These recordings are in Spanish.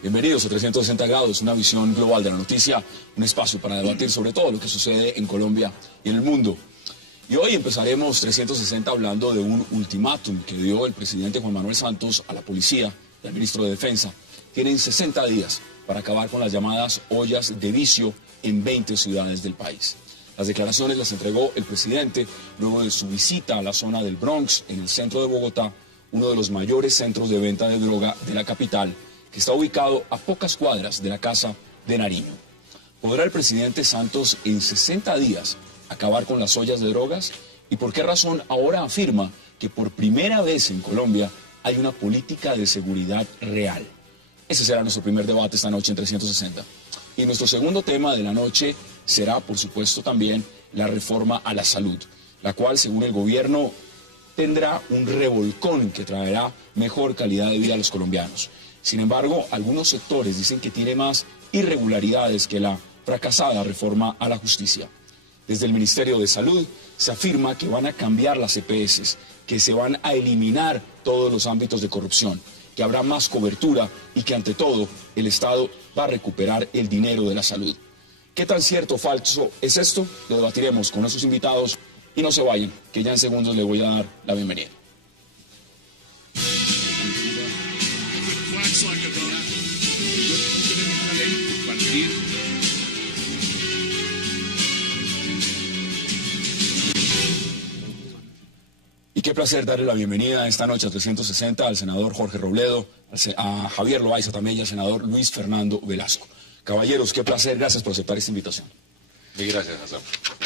Bienvenidos a 360 grados, una visión global de la noticia, un espacio para debatir sobre todo lo que sucede en Colombia y en el mundo. Y hoy empezaremos 360 hablando de un ultimátum que dio el presidente Juan Manuel Santos a la policía y al ministro de Defensa. Tienen 60 días para acabar con las llamadas ollas de vicio en 20 ciudades del país. Las declaraciones las entregó el presidente luego de su visita a la zona del Bronx, en el centro de Bogotá, uno de los mayores centros de venta de droga de la capital, que está ubicado a pocas cuadras de la Casa de Nariño. ¿Podrá el presidente Santos en 60 días acabar con las ollas de drogas? ¿Y por qué razón ahora afirma que por primera vez en Colombia hay una política de seguridad real? Ese será nuestro primer debate esta noche en 360. Y nuestro segundo tema de la noche será, por supuesto, también la reforma a la salud, la cual, según el gobierno, tendrá un revolcón que traerá mejor calidad de vida a los colombianos. Sin embargo, algunos sectores dicen que tiene más irregularidades que la fracasada reforma a la justicia. Desde el Ministerio de Salud se afirma que van a cambiar las EPS, que se van a eliminar todos los ámbitos de corrupción, que habrá más cobertura y que ante todo el Estado va a recuperar el dinero de la salud. ¿Qué tan cierto o falso es esto? Lo debatiremos con nuestros invitados y no se vayan, que ya en segundos les voy a dar la bienvenida. Y qué placer darle la bienvenida esta noche a 360 al senador Jorge Robledo, a Javier Loaiza también y al senador Luis Fernando Velasco. Caballeros, qué placer, gracias por aceptar esta invitación. Muy gracias, Hassan.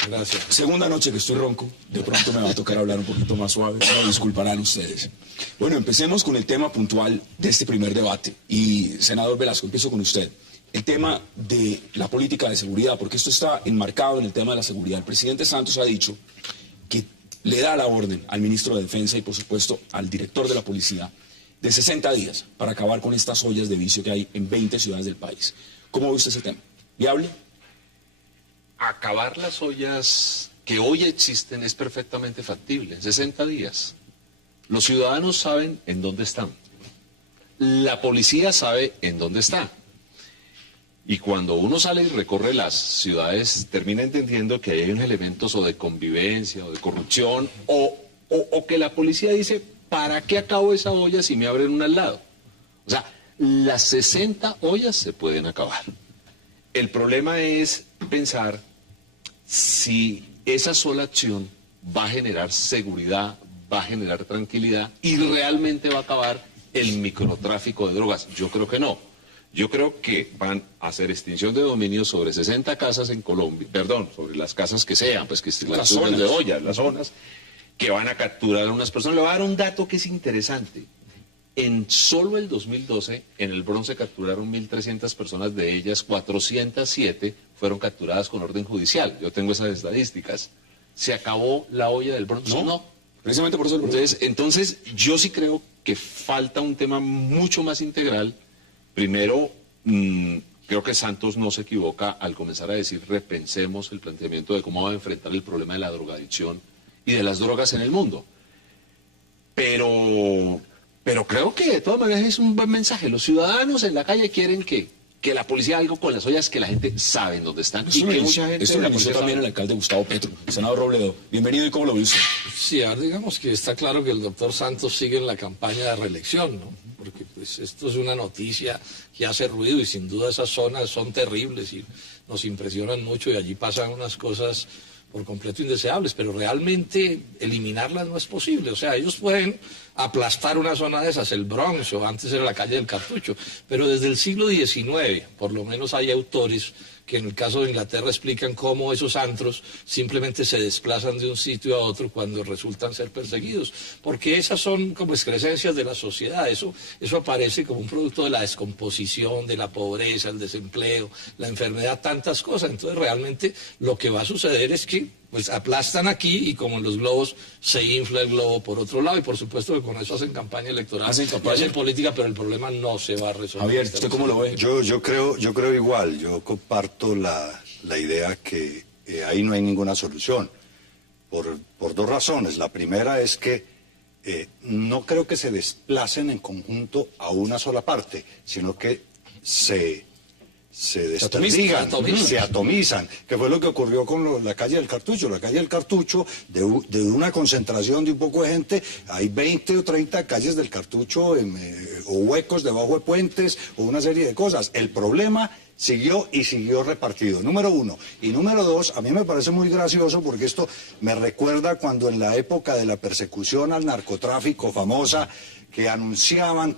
Gracias. Segunda noche que estoy ronco, de pronto me va a tocar hablar un poquito más suave, no disculparán ustedes. Bueno, empecemos con el tema puntual de este primer debate. Y, senador Velasco, empiezo con usted. El tema de la política de seguridad, porque esto está enmarcado en el tema de la seguridad. El presidente Santos ha dicho que le da la orden al ministro de Defensa y, por supuesto, al director de la policía de 60 días para acabar con estas ollas de vicio que hay en 20 ciudades del país. ¿Cómo ve usted ese tema? ¿Viable? Acabar las ollas que hoy existen es perfectamente factible, en 60 días. Los ciudadanos saben en dónde están. La policía sabe en dónde está. Y cuando uno sale y recorre las ciudades, termina entendiendo que hay unos elementos o de convivencia o de corrupción o que la policía dice, ¿para qué acabo esa olla si me abren una al lado? O sea, las 60 ollas se pueden acabar. El problema es pensar si esa sola acción va a generar seguridad, va a generar tranquilidad y realmente va a acabar el microtráfico de drogas. Yo creo que no. Yo creo que van a hacer extinción de dominio sobre 60 casas en Colombia, perdón, sobre las casas que sean, pues que estén las zonas de ollas, las zonas, que van a capturar a unas personas. Le voy a dar un dato que es interesante. En solo el 2012, en el Bronx se capturaron 1.300 personas, de ellas 407 fueron capturadas con orden judicial. Yo tengo esas estadísticas. ¿Se acabó la olla del Bronx? No. Precisamente por eso. Entonces, yo sí creo que falta un tema mucho más integral. Primero, creo que Santos no se equivoca al comenzar a decir repensemos el planteamiento de cómo va a enfrentar el problema de la drogadicción y de las drogas en el mundo. Pero creo que de todas maneras es un buen mensaje. Los ciudadanos en la calle quieren que la policía haga algo con las ollas que la gente sabe en dónde están. Y que mucha gente... Esto lo anunció también el alcalde Gustavo Petro. Senador Robledo, bienvenido, ¿y cómo lo ve usted? Sí, ahora digamos que está claro que el doctor Santos sigue en la campaña de reelección, ¿no? Porque pues, esto es una noticia que hace ruido y sin duda esas zonas son terribles y nos impresionan mucho y allí pasan unas cosas por completo indeseables, pero realmente eliminarlas no es posible. O sea, ellos pueden aplastar una zona de esas, el Bronx, o antes era la calle del Cartucho, pero desde el siglo XIX, por lo menos hay autores que en el caso de Inglaterra explican cómo esos antros simplemente se desplazan de un sitio a otro cuando resultan ser perseguidos, porque esas son como excrescencias de la sociedad, eso aparece como un producto de la descomposición, de la pobreza, el desempleo, la enfermedad, tantas cosas. Entonces realmente lo que va a suceder es que pues aplastan aquí y como en los globos se infla el globo por otro lado y por supuesto que con eso hacen campaña electoral, hacen política, pero el problema no se va a resolver. Javier, ¿usted cómo lo ve? Yo creo igual, yo comparto la idea que ahí no hay ninguna solución, por dos razones. La primera es que no creo que se desplacen en conjunto a una sola parte, sino que se desperdigan, se atomizan, que fue lo que ocurrió con la calle del Cartucho. La calle del Cartucho, de una concentración de un poco de gente, hay 20 o 30 calles del Cartucho o huecos debajo de puentes o una serie de cosas. El problema siguió y siguió repartido, número uno. Y número dos, a mí me parece muy gracioso porque esto me recuerda cuando en la época de la persecución al narcotráfico famosa, que anunciaban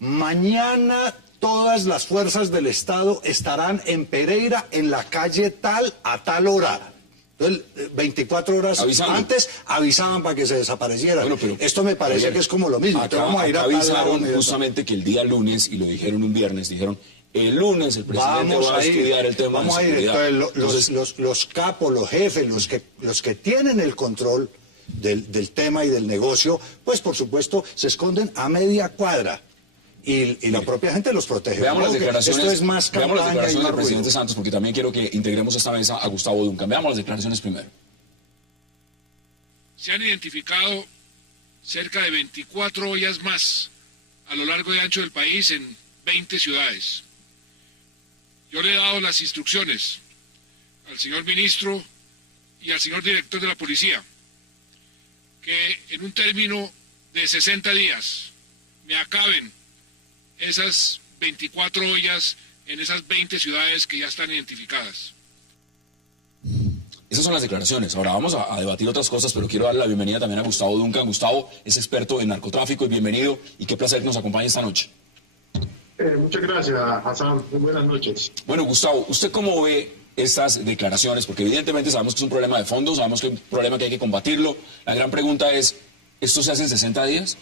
mañana todas las fuerzas del Estado estarán en Pereira, en la calle tal, a tal hora. Entonces, 24 horas antes avisaban para que se desaparecieran. Bueno, pero, esto me parece que es como lo mismo. Acá, vamos a ir a avisaron justamente que el día lunes, y lo dijeron un viernes, dijeron, el lunes el presidente va a estudiar el tema de seguridad. Entonces, los capos, los jefes, los que tienen el control del tema y del negocio, pues por supuesto se esconden a media cuadra. Y la propia gente los protege. Veamos las declaraciones, esto es más veamos las declaraciones del ruido. presidente Santos, porque también quiero que integremos a esta mesa a Gustavo Duncan. Veamos las declaraciones primero. Se han identificado cerca de 24 ollas más a lo largo y ancho del país en 20 ciudades. Yo le he dado las instrucciones al señor ministro y al señor director de la policía que en un término de 60 días me acaben esas 24 ollas en esas 20 ciudades que ya están identificadas. Esas son las declaraciones. Ahora vamos a debatir otras cosas, pero quiero darle la bienvenida también a Gustavo Duncan. Gustavo es experto en narcotráfico y bienvenido, y qué placer que nos acompañe esta noche. Muchas gracias, Hassan. Muy buenas noches. Bueno, Gustavo, ¿usted cómo ve estas declaraciones? Porque evidentemente sabemos que es un problema de fondo, sabemos que es un problema que hay que combatirlo. La gran pregunta es, ¿esto se hace en 60 días?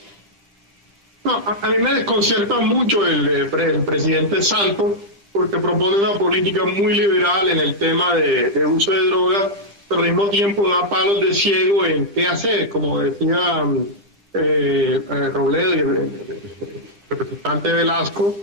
No, a mí me desconcerta mucho el presidente Santos porque propone una política muy liberal en el tema de uso de drogas, pero al mismo tiempo da palos de ciego en qué hacer, como decía Robledo, el representante Velasco,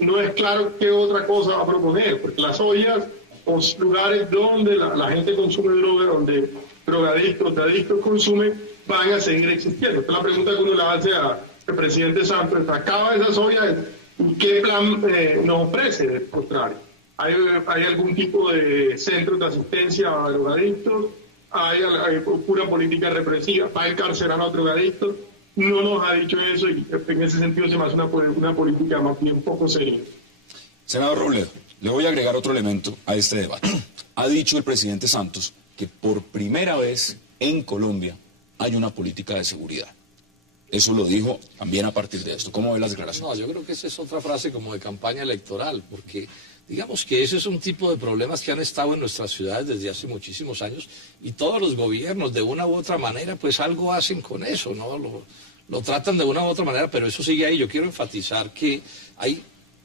no es claro qué otra cosa va a proponer, porque las ollas o lugares donde la gente consume droga, donde drogadictos, adictos consumen, van a seguir existiendo. Esta es la pregunta que uno le hace al presidente Santos: ¿acaba esas ollas? ¿Y qué plan nos ofrece del contrario? ¿Hay algún tipo de centro de asistencia a drogadictos? ¿Hay pura política represiva? ¿Va a encarcelar a los drogadictos? No nos ha dicho eso, y en ese sentido se me hace una política más bien poco seria. Senador Robledo, le voy a agregar otro elemento a este debate. Ha dicho el presidente Santos que por primera vez en Colombia hay una política de seguridad. Eso lo dijo también a partir de esto. ¿Cómo ve las declaraciones? No, yo creo que esa es otra frase como de campaña electoral, porque digamos que ese es un tipo de problemas que han estado en nuestras ciudades desde hace muchísimos años, y todos los gobiernos de una u otra manera pues algo hacen con eso, ¿no? Lo tratan de una u otra manera, pero eso sigue ahí. Yo quiero enfatizar que hay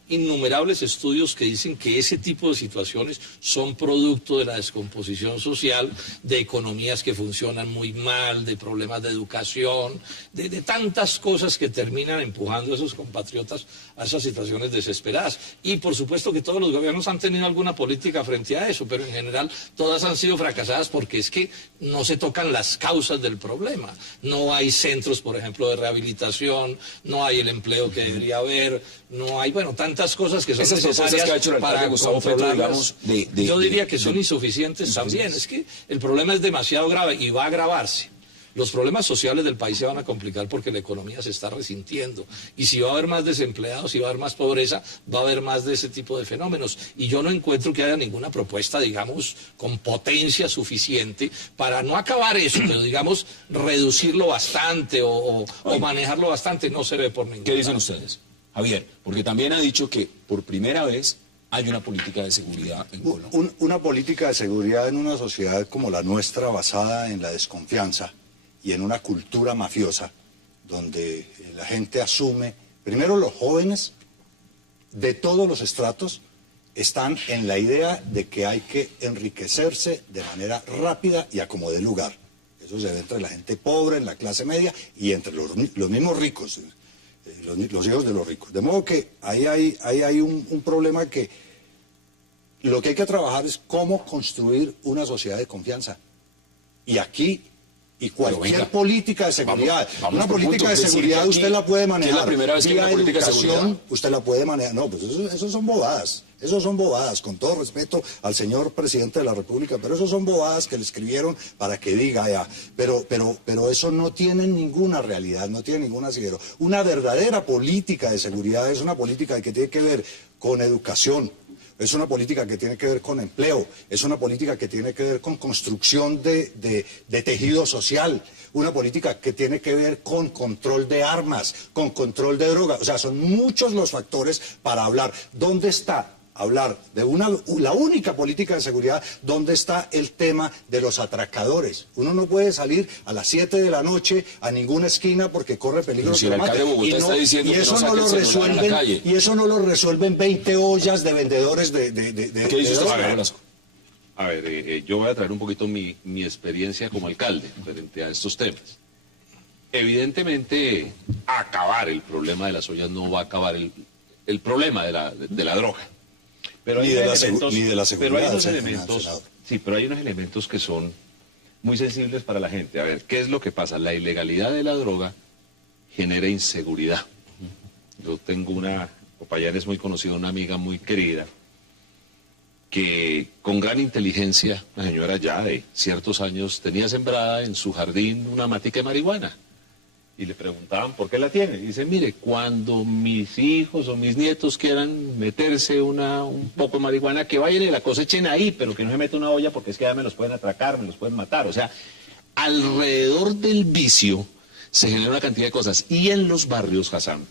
innumerables estudios que dicen que ese tipo de situaciones son producto de la descomposición social, de economías que funcionan muy mal, de problemas de educación, de tantas cosas que terminan empujando a esos compatriotas a esas situaciones desesperadas. Y por supuesto que todos los gobiernos han tenido alguna política frente a eso, pero en general todas han sido fracasadas porque es que no se tocan las causas del problema. No hay centros, por ejemplo, de rehabilitación, no hay el empleo que debería haber, no hay, bueno, tantas cosas que son esas necesarias que ha hecho el para Gustavo Petro, digamos, yo diría que son insuficientes también. Es que el problema es demasiado grave y va a agravarse. Los problemas sociales del país se van a complicar porque la economía se está resintiendo. Y si va a haber más desempleados, si va a haber más pobreza, va a haber más de ese tipo de fenómenos. Y yo no encuentro que haya ninguna propuesta, digamos, con potencia suficiente para no acabar eso, pero, digamos, reducirlo bastante o manejarlo bastante. No se ve por ningún ¿Qué dicen ustedes, Javier? Porque también ha dicho que por primera vez hay una política de seguridad en Colombia. Una política de seguridad en una sociedad como la nuestra, basada en la desconfianza y en una cultura mafiosa, donde la gente asume, primero los jóvenes de todos los estratos están en la idea de que hay que enriquecerse de manera rápida y a como dé lugar. Eso se ve entre la gente pobre, en la clase media y entre los mismos ricos, los hijos de los ricos. De modo que ahí hay un problema que lo que hay que trabajar es cómo construir una sociedad de confianza. Y aquí, y cualquier política de seguridad, una política de seguridad usted la puede manejar. Es la primera vez que hay una política de seguridad. Usted la puede manejar. No, pues eso son bobadas. Eso son bobadas, con todo respeto al señor presidente de la República, pero eso son bobadas que le escribieron para que diga ya. Pero eso no tiene ninguna realidad, no tiene ningún asidero. Una verdadera política de seguridad es una política que tiene que ver con educación, es una política que tiene que ver con empleo, es una política que tiene que ver con construcción de tejido social, una política que tiene que ver con control de armas, con control de drogas. O sea, son muchos los factores para hablar. ¿Dónde está? Hablar de la única política de seguridad, ¿dónde está el tema de los atracadores? Uno no puede salir a las 7 de la noche a ninguna esquina porque corre peligro de matar. Y eso no lo resuelven 20 ollas de vendedores de ¿Qué dice usted? A ver, yo voy a traer un poquito mi experiencia como alcalde frente a estos temas. Evidentemente, acabar el problema de las ollas no va a acabar el problema de la droga. Pero ni de la seguridad. Pero hay unos elementos, pero hay unos elementos que son muy sensibles para la gente. A ver, ¿qué es lo que pasa? La ilegalidad de la droga genera inseguridad. Yo tengo Popayán es muy conocida, una amiga muy querida, que con gran inteligencia, una señora ya de ciertos años, tenía sembrada en su jardín una matica de marihuana. Y le preguntaban por qué la tiene. Y dice, mire, cuando mis hijos o mis nietos quieran meterse un poco de marihuana, que vayan y la cosechen ahí, pero que no se meta una olla porque es que ya me los pueden atracar, me los pueden matar. O sea, alrededor del vicio se genera una cantidad de cosas. Y en los barrios, Hassan,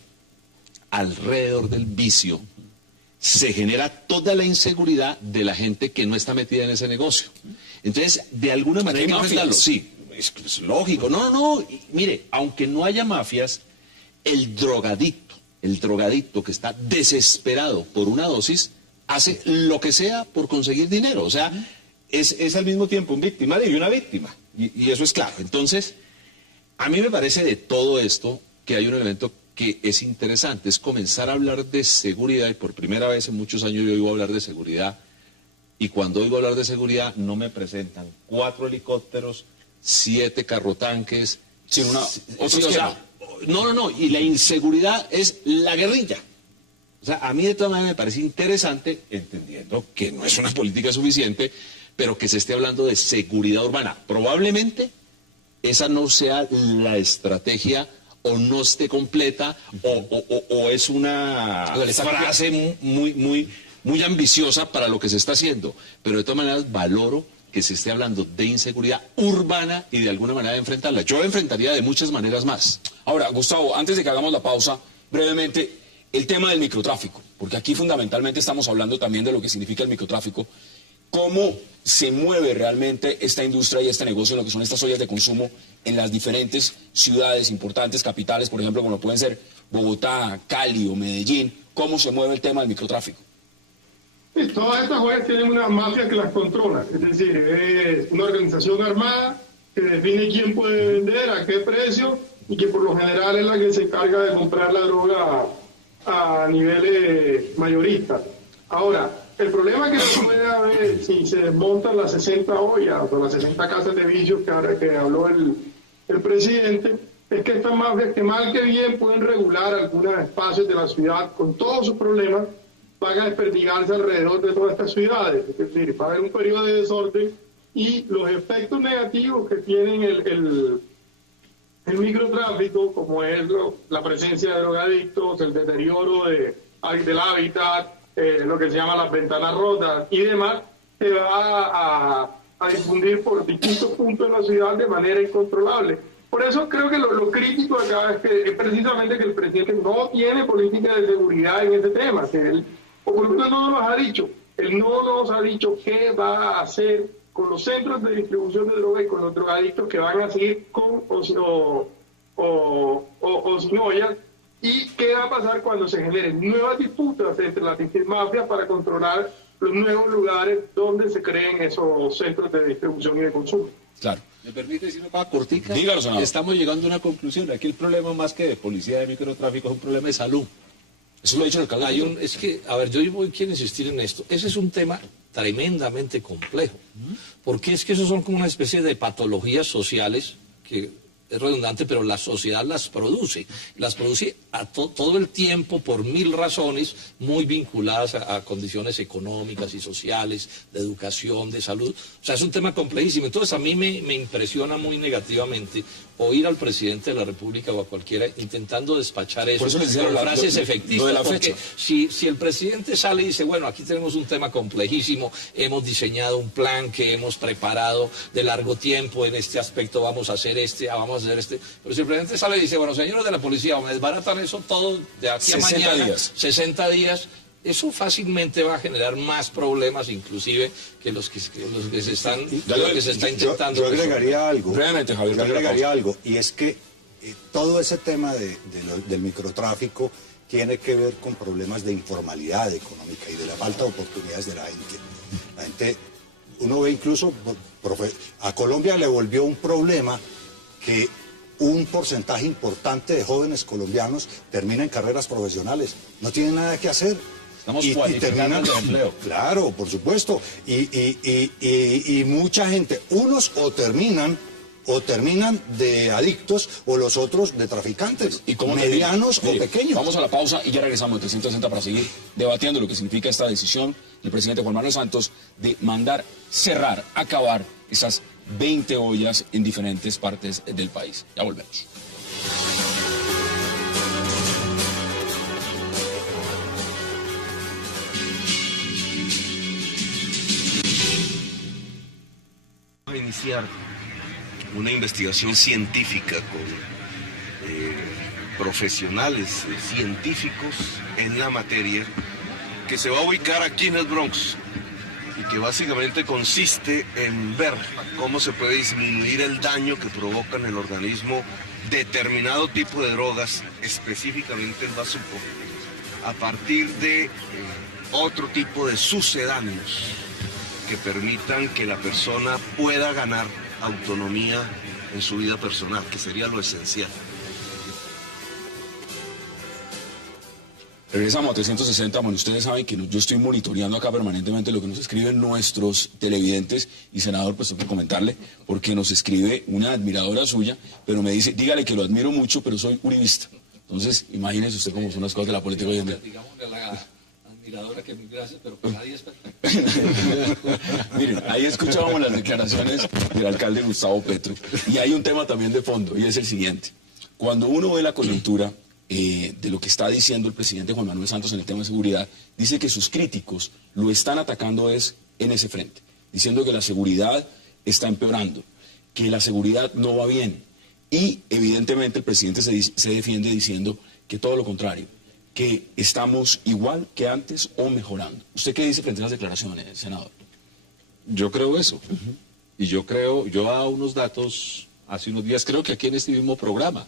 alrededor del vicio se genera toda la inseguridad de la gente que no está metida en ese negocio. Entonces, de alguna manera hay que enfrentarlo. Sí. Es lógico. No, mire, aunque no haya mafias, el drogadicto que está desesperado por una dosis, hace lo que sea por conseguir dinero. O sea, es al mismo tiempo un víctima y una víctima. Y eso es claro. Entonces, a mí me parece de todo esto que hay un elemento que es interesante, es comenzar a hablar de seguridad, y por primera vez en muchos años yo oigo hablar de seguridad, y cuando oigo hablar de seguridad no me presentan 4 helicópteros, 7 carrotanques, no, y la inseguridad es la guerrilla. O sea, a mí de todas maneras me parece interesante, entendiendo que no es una política suficiente, pero que se esté hablando de seguridad urbana. Probablemente esa no sea la estrategia, o no esté completa, o es una frase muy ambiciosa para lo que se está haciendo, pero de todas maneras valoro que se esté hablando de inseguridad urbana y de alguna manera de enfrentarla. Yo la enfrentaría de muchas maneras más. Ahora, Gustavo, antes de que hagamos la pausa, brevemente, el tema del microtráfico, porque aquí fundamentalmente estamos hablando también de lo que significa el microtráfico, cómo se mueve realmente esta industria y este negocio, lo que son estas ollas de consumo en las diferentes ciudades importantes, capitales, por ejemplo, como pueden ser Bogotá, Cali o Medellín, cómo se mueve el tema del microtráfico. Sí, todas estas ollas tienen una mafia que las controla, es decir, es una organización armada que define quién puede vender, a qué precio, y que por lo general es la que se encarga de comprar la droga a niveles mayoristas. Ahora, el problema que puede haber si se desmontan las 60 ollas o las 60 casas de vicios que habló el presidente, es que estas mafias, que mal que bien pueden regular algunos espacios de la ciudad con todos sus problemas, van a desperdigarse alrededor de todas estas ciudades. Es decir, va a haber un periodo de desorden y los efectos negativos que tienen el microtráfico, como es la presencia de drogadictos, el deterioro del hábitat, lo que se llama las ventanas rotas y demás, se va a difundir por distintos puntos de la ciudad de manera incontrolable. Por eso creo que lo crítico acá es precisamente que el presidente no tiene política de seguridad en ese tema, que él, o por lo menos no nos ha dicho, él no nos ha dicho qué va a hacer con los centros de distribución de droga y con los drogadictos que van a seguir con o sin ollas, y qué va a pasar cuando se generen nuevas disputas entre las mafias para controlar los nuevos lugares donde se creen esos centros de distribución y de consumo. Claro. ¿Me permite decir una cosa cortica? Dígalo, senador. Estamos llegando a una conclusión. Aquí el problema más que de policía de microtráfico es un problema de salud. Eso lo ha dicho el alcalde. Es que, a ver, yo quiero insistir en esto. Ese es un tema tremendamente complejo, porque es que esos son como una especie de patologías sociales que es redundante, pero la sociedad las produce todo el tiempo por mil razones muy vinculadas a condiciones económicas y sociales, de educación, de salud. O sea, es un tema complejísimo. Entonces a mí me impresiona muy negativamente oír al presidente de la República o a cualquiera intentando despachar eso con frases efectistas, porque si el presidente sale y dice, bueno, aquí tenemos un tema complejísimo, hemos diseñado un plan que hemos preparado de largo tiempo, en este aspecto vamos a hacer vamos a hacer este, pero si el presidente sale y dice, bueno, señores de la policía, o me desbaratan eso todo de aquí a mañana, 60 días, eso fácilmente va a generar más problemas, inclusive, que los que se están intentando. Yo agregaría algo. Realmente, Javier, yo agregaría algo, y es que todo ese tema del microtráfico tiene que ver con problemas de informalidad económica y de la falta de oportunidades de la gente. La gente, uno ve incluso, a Colombia le volvió un problema que un porcentaje importante de jóvenes colombianos termina en carreras profesionales, no tienen nada que hacer. Estamos cualificando el empleo. Claro, por supuesto. Y mucha gente, unos o terminan de adictos o los otros de traficantes, ¿Y cómo medianos o pequeños. Vamos a la pausa y ya regresamos de 360 para seguir debatiendo lo que significa esta decisión del presidente Juan Manuel Santos de mandar cerrar, acabar esas 20 ollas en diferentes partes del país. Ya volvemos. A iniciar una investigación científica con profesionales científicos en la materia que se va a ubicar aquí en el Bronx y que básicamente consiste en ver cómo se puede disminuir el daño que provoca en el organismo determinado tipo de drogas, específicamente el bazuco, a partir de otro tipo de sucedáneos que permitan que la persona pueda ganar autonomía en su vida personal, que sería lo esencial. Regresamos a 360. Bueno, ustedes saben que yo estoy monitoreando acá permanentemente lo que nos escriben nuestros televidentes, y senador, pues tengo que comentarle, porque nos escribe una admiradora suya, pero me dice, dígale que lo admiro mucho, pero soy uribista. Entonces, imagínese usted cómo son las cosas de la política hoy en día. Digámosle a la admiradora que mil gracias, pero que nadie es perfecto. Miren, ahí escuchábamos las declaraciones del alcalde Gustavo Petro, y hay un tema también de fondo, y es el siguiente. Cuando uno ve la coyuntura de lo que está diciendo el presidente Juan Manuel Santos en el tema de seguridad, dice que sus críticos lo están atacando en ese frente, diciendo que la seguridad está empeorando, que la seguridad no va bien, y evidentemente el presidente se defiende diciendo que todo lo contrario, que estamos igual que antes o mejorando. ¿Usted qué dice frente a las declaraciones, senador? Yo creo eso. Y yo daba unos datos hace unos días, creo que aquí en este mismo programa.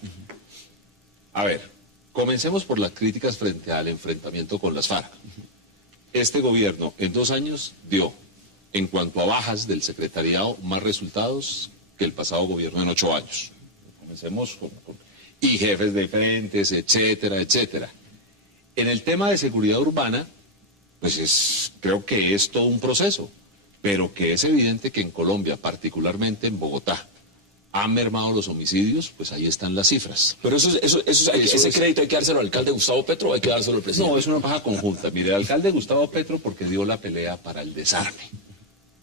A ver, comencemos por las críticas frente al enfrentamiento con las FARC. Este gobierno en 2 años dio, en cuanto a bajas del secretariado, más resultados que el pasado gobierno en 8 años. Comencemos y jefes de frentes, etcétera, etcétera. En el tema de seguridad urbana, pues creo que es todo un proceso, pero que es evidente que en Colombia, particularmente en Bogotá, han mermado los homicidios, pues ahí están las cifras. Pero ese crédito hay que dárselo al alcalde Gustavo Petro o hay que dárselo al presidente. No, es una paja conjunta. Mire, el alcalde Gustavo Petro porque dio la pelea para el desarme.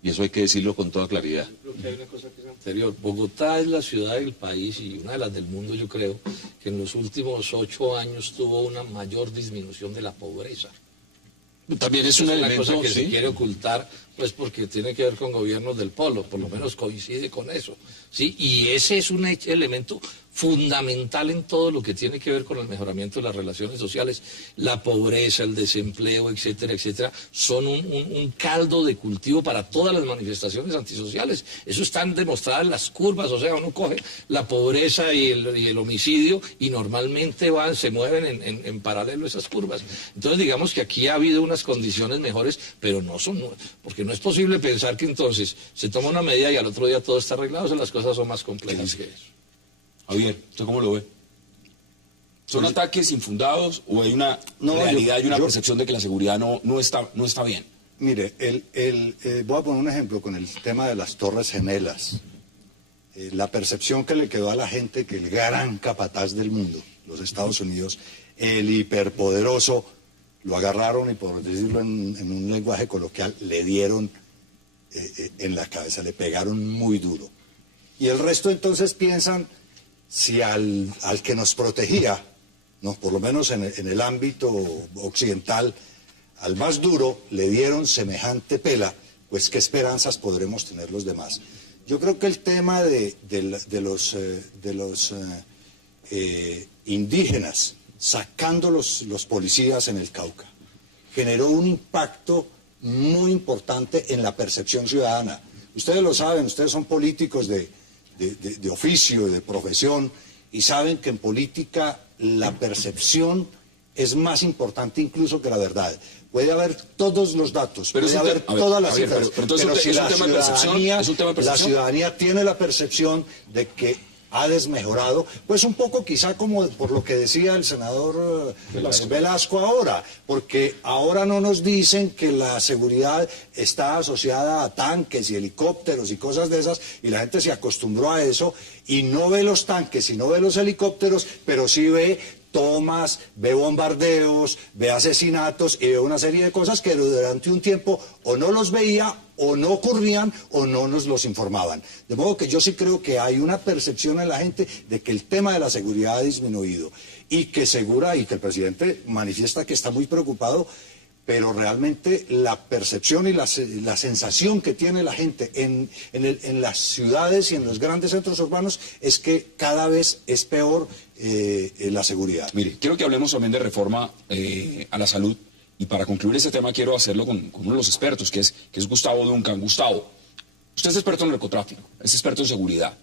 Y eso hay que decirlo con toda claridad. Creo que hay una cosa que es anterior. Bogotá es la ciudad del país y una de las del mundo, yo creo, que en los últimos 8 años tuvo una mayor disminución de la pobreza. También es una cosa que se quiere ocultar, pues porque tiene que ver con gobiernos del polo, por lo menos coincide con eso, ¿sí? Y ese es un elemento fundamental en todo lo que tiene que ver con el mejoramiento de las relaciones sociales. La pobreza, el desempleo, etcétera, etcétera, son un caldo de cultivo para todas las manifestaciones antisociales. Eso están demostradas en las curvas, o sea, uno coge la pobreza y el homicidio y normalmente se mueven en paralelo esas curvas. Entonces digamos que aquí ha habido unas condiciones mejores, pero porque no es posible pensar que entonces se toma una medida y al otro día todo está arreglado, o sea, las cosas son más complejas que eso. Javier, ¿usted cómo lo ve? ¿Son ataques infundados o hay una realidad y una percepción de que la seguridad no está bien? Mire, voy a poner un ejemplo con el tema de las Torres Gemelas. La percepción que le quedó a la gente que el gran capataz del mundo, los Estados Unidos, el hiperpoderoso, lo agarraron y, por decirlo en un lenguaje coloquial, le dieron en la cabeza, le pegaron muy duro. Y el resto entonces piensan si al que nos protegía, no, por lo menos en el ámbito occidental, al más duro le dieron semejante pela, pues qué esperanzas podremos tener los demás. Yo creo que el tema de los indígenas sacando los policías en el Cauca generó un impacto muy importante en la percepción ciudadana. Ustedes lo saben, ustedes son políticos de oficio, de profesión, y saben que en política la percepción es más importante incluso que la verdad. Puede haber todos los datos, puede haber todas las cifras, pero si la ciudadanía tiene la percepción de que ha desmejorado, pues un poco quizá como por lo que decía el senador Velasco ahora, porque ahora no nos dicen que la seguridad está asociada a tanques y helicópteros y cosas de esas, y la gente se acostumbró a eso y no ve los tanques y no ve los helicópteros, pero sí ve tomas, ve bombardeos, ve asesinatos y ve una serie de cosas que durante un tiempo o no los veía o no ocurrían o no nos los informaban. De modo que yo sí creo que hay una percepción en la gente de que el tema de la seguridad ha disminuido y que el presidente manifiesta que está muy preocupado, pero realmente la percepción y la sensación que tiene la gente en las ciudades y en los grandes centros urbanos es que cada vez es peor la seguridad. Mire, quiero que hablemos también de reforma a la salud, y para concluir este tema quiero hacerlo con uno de los expertos, que es Gustavo Duncan. Gustavo, usted es experto en narcotráfico, es experto en seguridad,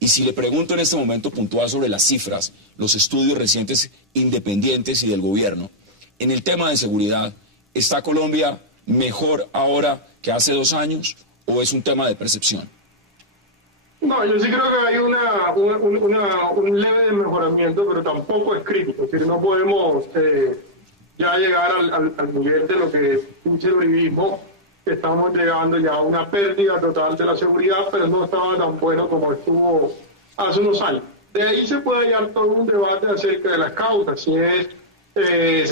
y si le pregunto en este momento puntual sobre las cifras, los estudios recientes independientes y del gobierno, en el tema de seguridad, ¿está Colombia mejor ahora que hace 2 años o es un tema de percepción? No, yo sí creo que hay un leve mejoramiento, pero tampoco es crítico. Es decir, no podemos ya llegar al nivel de lo que dice el uribismo, que estamos llegando ya a una pérdida total de la seguridad, pero no estaba tan bueno como estuvo hace unos años. De ahí se puede hallar todo un debate acerca de las causas, si se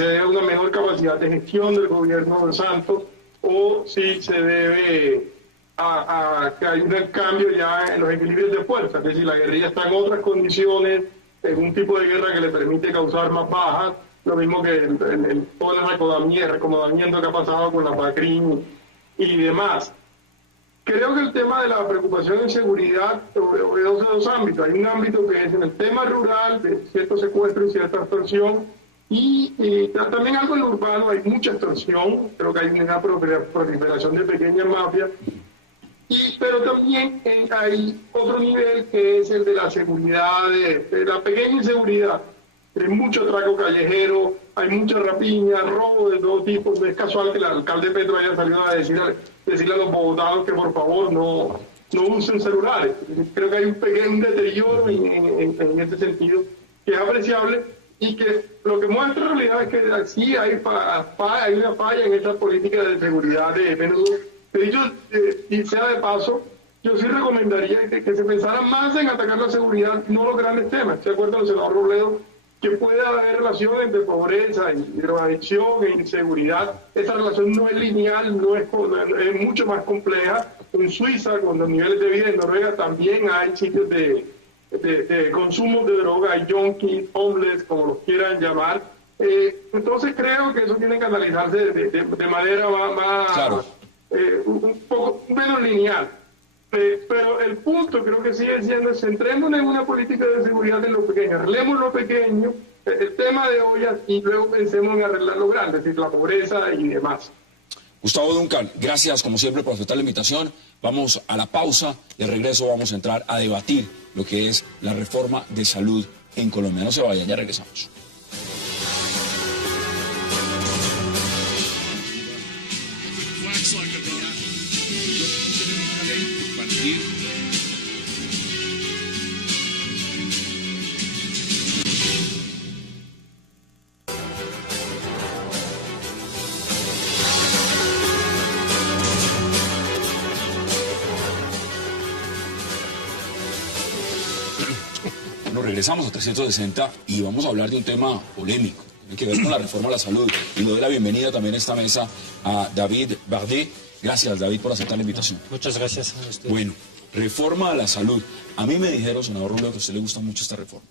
debe a una mejor capacidad de gestión del gobierno de Santos o si se debe a que hay un cambio ya en los equilibrios de fuerza, es decir, la guerrilla está en otras condiciones, en un tipo de guerra que le permite causar más bajas, lo mismo que todo el recomodamiento que ha pasado con la PACRIN y demás. Creo que el tema de la preocupación en seguridad obedece a 2 ámbitos. Hay un ámbito que es en el tema rural, de cierto secuestro y cierta extorsión, y también algo en lo urbano, hay mucha extorsión, creo que hay una proliferación de pequeñas mafias, pero también hay otro nivel que es el de la seguridad, de la pequeña inseguridad. Hay mucho atraco callejero, hay mucha rapiña, robo de todo tipo. No es casual que el alcalde Petro haya salido a decirle a los bogotanos que por favor no usen celulares. Creo que hay un deterioro en este sentido que es apreciable y que lo que muestra en realidad es que sí hay una falla en esta política de seguridad de menudo. Y sea de paso, yo sí recomendaría que se pensara más en atacar la seguridad, no los grandes temas. ¿Se acuerdan del senador Robledo? Que puede haber relación entre pobreza y drogadicción e inseguridad. Esa relación no es lineal, es mucho más compleja. En Suiza, con los niveles de vida en Noruega, también hay sitios de consumo de droga, hay junkies, homeless, como los quieran llamar. Entonces creo que eso tiene que analizarse de manera más, claro, un poco menos lineal. Pero el punto creo que sigue siendo, centrémonos en una política de seguridad en lo pequeño, arreglemos lo pequeño, el tema de ollas, y luego pensemos en arreglar lo grande, es decir, la pobreza y demás. Gustavo Duncan, gracias como siempre por aceptar la invitación. Vamos a la pausa, de regreso vamos a entrar a debatir lo que es la reforma de salud en Colombia. No se vayan, ya regresamos. regresamos a 360 y vamos a hablar de un tema polémico. Tiene que ver con la reforma a la salud. Y le doy la bienvenida también a esta mesa a David Bardet. Gracias, David, por aceptar la invitación. Muchas gracias a usted. Bueno, reforma a la salud. A mí me dijeron, senador Robledo, que a usted le gusta mucho esta reforma.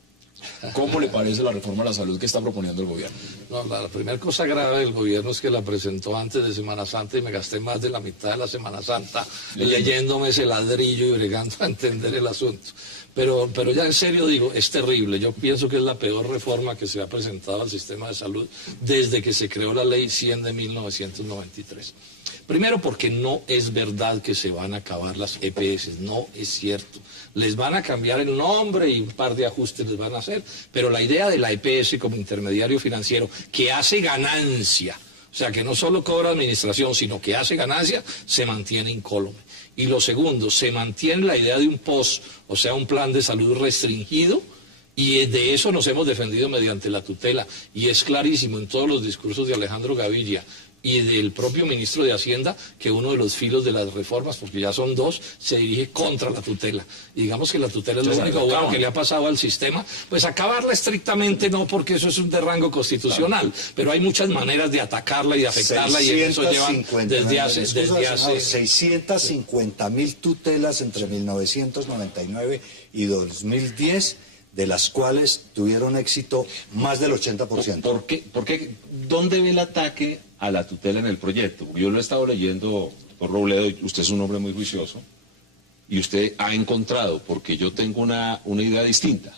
¿Cómo le parece la reforma a la salud que está proponiendo el gobierno? No, la primera cosa grave del gobierno es que la presentó antes de Semana Santa y me gasté más de la mitad de la Semana Santa leyéndome ese ladrillo y bregando a entender el asunto. Pero ya en serio digo, es terrible. Yo pienso que es la peor reforma que se ha presentado al sistema de salud desde que se creó la Ley 100 de 1993. Primero porque no es verdad que se van a acabar las EPS, no es cierto. Les van a cambiar el nombre y un par de ajustes les van a hacer, pero la idea de la EPS como intermediario financiero que hace ganancia, o sea que no solo cobra administración, sino que hace ganancia, se mantiene incólume. Y lo segundo, se mantiene la idea de un POS, o sea un plan de salud restringido, y de eso nos hemos defendido mediante la tutela, y es clarísimo en todos los discursos de Alejandro Gaviria y del propio ministro de Hacienda que uno de los filos de las reformas, porque ya son dos, se dirige contra la tutela. Y digamos que la tutela es lo único bueno que le ha pasado al sistema. Pues acabarla estrictamente no, porque eso es un de rango constitucional, pero hay muchas maneras de atacarla y de afectarla, y en eso llevan desde hace 650.000 tutelas entre 1999 y 2010, de las cuales tuvieron éxito más del 80%. ¿Por qué? ¿Dónde ve el ataque a la tutela en el proyecto? Yo lo he estado leyendo, doctor Robledo, y usted es un hombre muy juicioso, y usted ha encontrado, porque yo tengo una idea distinta.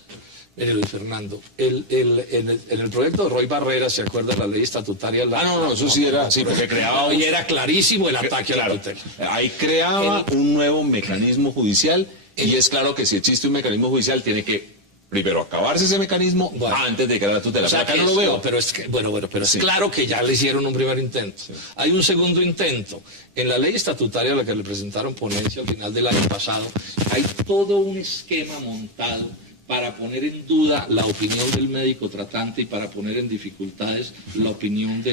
Mire, Luis Fernando, en el proyecto de Roy Barrera, ¿se acuerda la ley estatutaria? Eso sí era, sí, porque creaba... Y era clarísimo el ataque a la tutela. Ahí creaba un nuevo mecanismo judicial, y es claro que si existe un mecanismo judicial tiene que primero acabarse ese mecanismo antes de que la tutela. O sea, acá no lo veo. Pero es que, pero es claro que ya le hicieron un primer intento. Sí. Hay un segundo intento. En la ley estatutaria a la que le presentaron ponencia al final del año pasado, hay todo un esquema montado para poner en duda la opinión del médico tratante y para poner en dificultades la opinión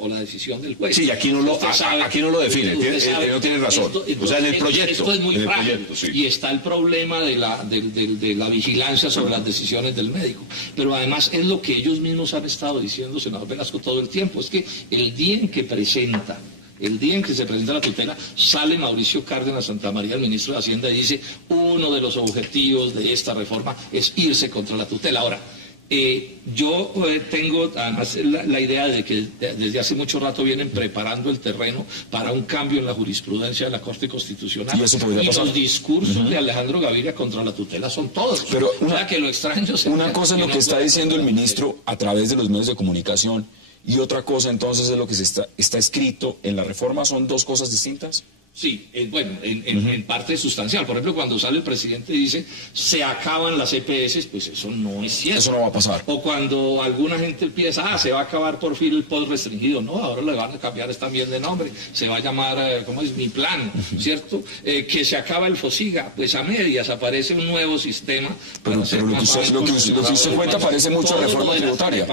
o la decisión del juez. Sí, aquí no lo define, no tiene razón. O sea, en el proyecto. Esto es muy frágil. Sí. Y está el problema de la vigilancia sobre las decisiones del médico. Pero además es lo que ellos mismos han estado diciendo, senador Velasco, todo el tiempo. Es que el día en que se presenta la tutela, sale Mauricio Cárdenas Santamaría, el ministro de Hacienda, y dice, uno de los objetivos de esta reforma es irse contra la tutela. Ahora, yo tengo además la idea de que desde hace mucho rato vienen preparando el terreno para un cambio en la jurisprudencia de la Corte Constitucional. Y los discursos de Alejandro Gaviria contra la tutela son todos. Pero que lo extraño una cosa es lo que está diciendo el ministro a través de los medios de comunicación, y otra cosa entonces es lo que está escrito en la reforma. ¿Son dos cosas distintas? Sí, en parte sustancial. Por ejemplo, cuando sale el presidente y dice se acaban las EPS, pues eso no es cierto. Eso no va a pasar. O cuando alguna gente empieza, se va a acabar por fin el POS restringido. No, ahora le van a cambiar también de nombre. Se va a llamar, ¿cómo es? Mi plan, ¿cierto? Que se acaba el FOSIGA. Pues a medias aparece un nuevo sistema. Pero lo que usted cuenta parece mucho a la reforma tributaria.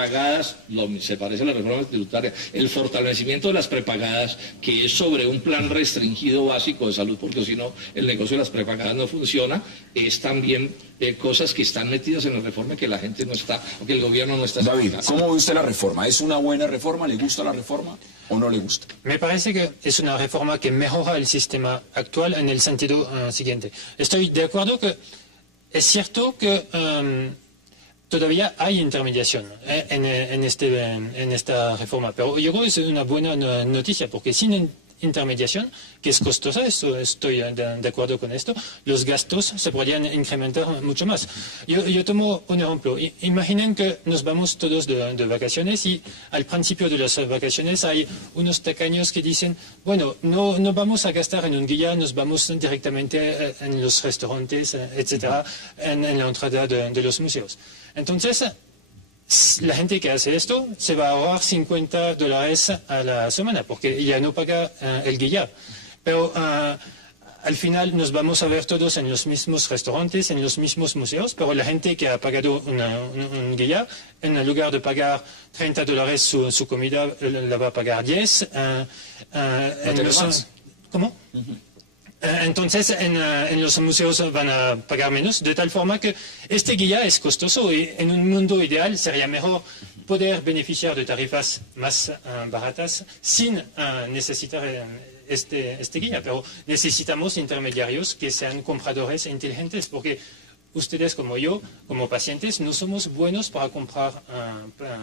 Se parece a la reforma tributaria. El fortalecimiento de las prepagadas, que es sobre un plan restringido básico de salud, porque si no el negocio de las prepagadas no funciona, es también cosas que están metidas en la reforma que la gente no está, o que el gobierno no está. David, ¿cómo ve usted la reforma? ¿Es una buena reforma? ¿Le gusta la reforma o no le gusta? Me parece que es una reforma que mejora el sistema actual en el sentido siguiente. Estoy de acuerdo que es cierto que todavía hay intermediación en esta reforma, pero yo creo que es una buena noticia, porque sin intermediación, que es costosa, estoy de acuerdo con esto, los gastos se podrían incrementar mucho más. Yo tomo un ejemplo. Imaginen que nos vamos todos de vacaciones y al principio de las vacaciones hay unos tacaños que dicen, bueno, no vamos a gastar en un guía, nos vamos directamente en los restaurantes, etcétera, en la entrada de los museos. Entonces, la gente que hace esto se va a ahorrar $50 a la semana porque ya no paga el guía. Pero al final nos vamos a ver todos en los mismos restaurantes, en los mismos museos, pero la gente que ha pagado un guía, en lugar de pagar $30 su comida, la va a pagar 10. ¿Cómo? entonces en los museos van a pagar menos, de tal forma que este guía es costoso y en un mundo ideal sería mejor poder beneficiar de tarifas más baratas sin necesitar este guía, pero necesitamos intermediarios que sean compradores inteligentes, porque ustedes como yo, como pacientes, no somos buenos para comprar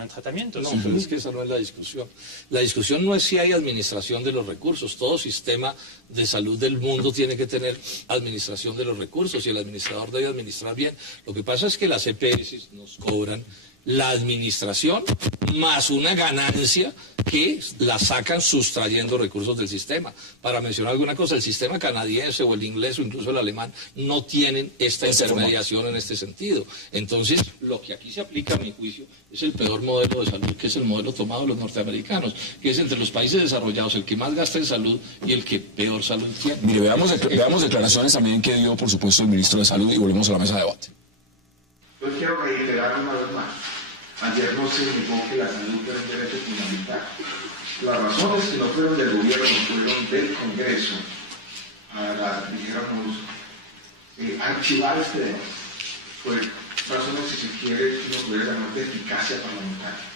tratamientos. No, pero es que esa no es la discusión. La discusión no es si hay administración de los recursos. Todo sistema de salud del mundo tiene que tener administración de los recursos y el administrador debe administrar bien. Lo que pasa es que las EPS nos cobran la administración más una ganancia que la sacan sustrayendo recursos del sistema. Para mencionar alguna cosa, el sistema canadiense o el inglés o incluso el alemán no tienen esta intermediación en este sentido. Entonces, lo que aquí se aplica, a mi juicio, es el peor modelo de salud, que es el modelo tomado de los norteamericanos, que es entre los países desarrollados el que más gasta en salud y el que peor salud tiene. Mire, veamos declaraciones también que dio, por supuesto, el ministro de Salud y volvemos a la mesa de debate. Yo quiero reiterar una vez más. Ayer no se negó que la salud era un derecho fundamental. Las razones que no fueron del gobierno, fueron del Congreso, dijéramos, archivar este debate. Pues razones, si se quiere, que uno pudiera llamar de eficacia parlamentaria.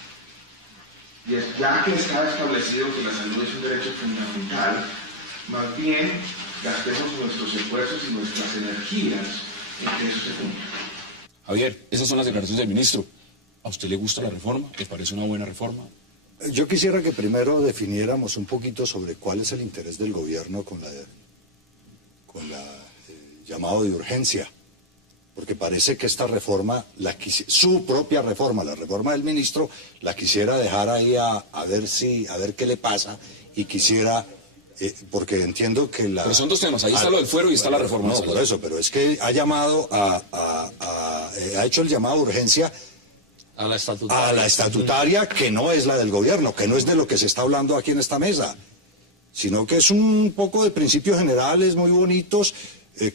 Y es ya que está establecido que la salud es un derecho fundamental, más bien gastemos nuestros esfuerzos y nuestras energías en que eso se cumpla. Javier, esas son las declaraciones del ministro. ¿A usted le gusta la reforma? ¿Le parece una buena reforma? Yo quisiera que primero definiéramos un poquito sobre cuál es el interés del gobierno con la llamado de urgencia, porque parece que esta reforma, su propia reforma, la reforma del ministro, la quisiera dejar ahí a ver qué le pasa y quisiera... porque entiendo que la... Pero son dos temas, ahí está lo del fuero y está la reforma. No, por eso, pero es que ha llamado ha hecho el llamado de urgencia a la estatutaria, que no es la del gobierno, que no es de lo que se está hablando aquí en esta mesa, sino que es un poco de principios generales muy bonitos,